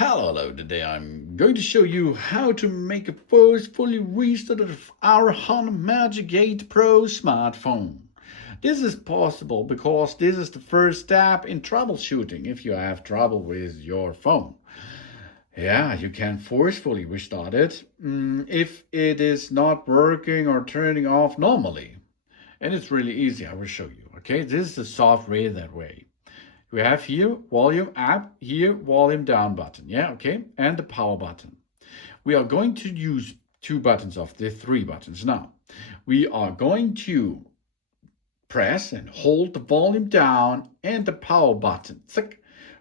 Hello, today I'm going to show you how to make a forcefully restart of our Honor Magic 8 Pro smartphone. This is possible because this is the first step in troubleshooting if you have trouble with your phone. Yeah, you can forcefully restart it if it is not working or turning off normally. And it's really easy, I will show you. Okay, this is the software that way. We have here volume up, here volume down button. Yeah, okay, and the power button. We are going to use two buttons of the three buttons. Now, we are going to press and hold the volume down and the power button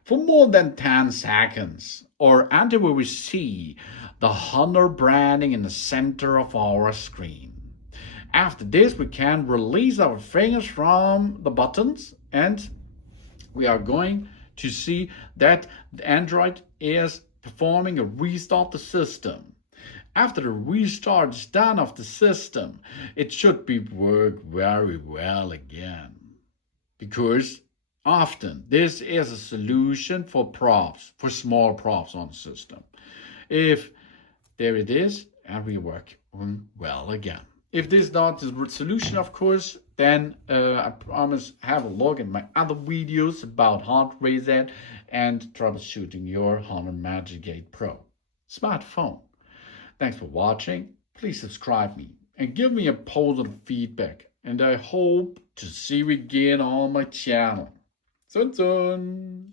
for more than 10 seconds or until we see the Honor branding in the center of our screen. After this, we can release our fingers from the buttons and we are going to see that the Android is performing a restart the system. After the restart is done of the system, it should be work very well again. Because often this is a solution for props, for small props on the system. If there it is, and we work well again. If this is not the solution, of course, then I promise have a look at my other videos about hard reset and troubleshooting your Honor Magic 8 Pro smartphone. Thanks for watching. Please subscribe me and give me a positive feedback. And I hope to see you again on my channel. Soon.